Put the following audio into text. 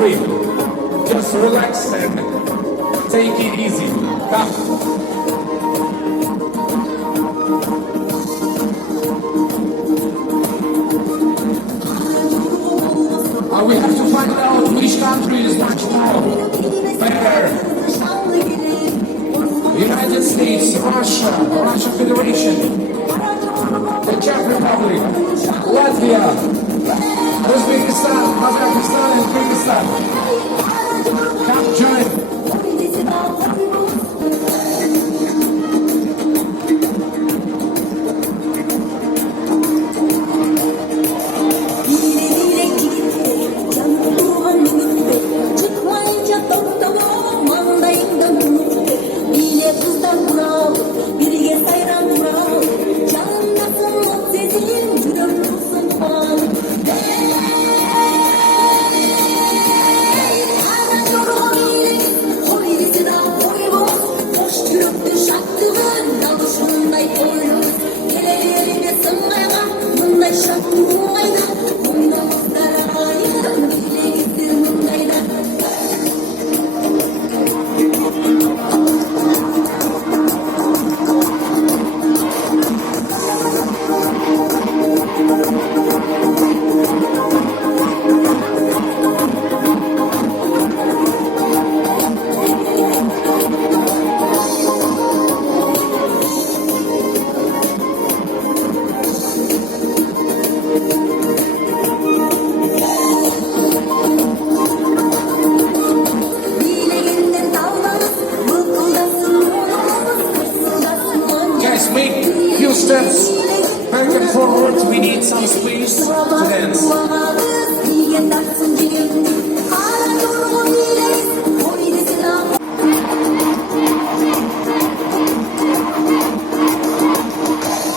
three. Just relax and take it easy. Come. We have to find out which country is much more better. United States, Russia, Russian Federation, the Czech Republic, Latvia, Uzbekistan, Kazakhstan, and Kyrgyzstan. Come join. Make few steps back and forward. We need some space to dance.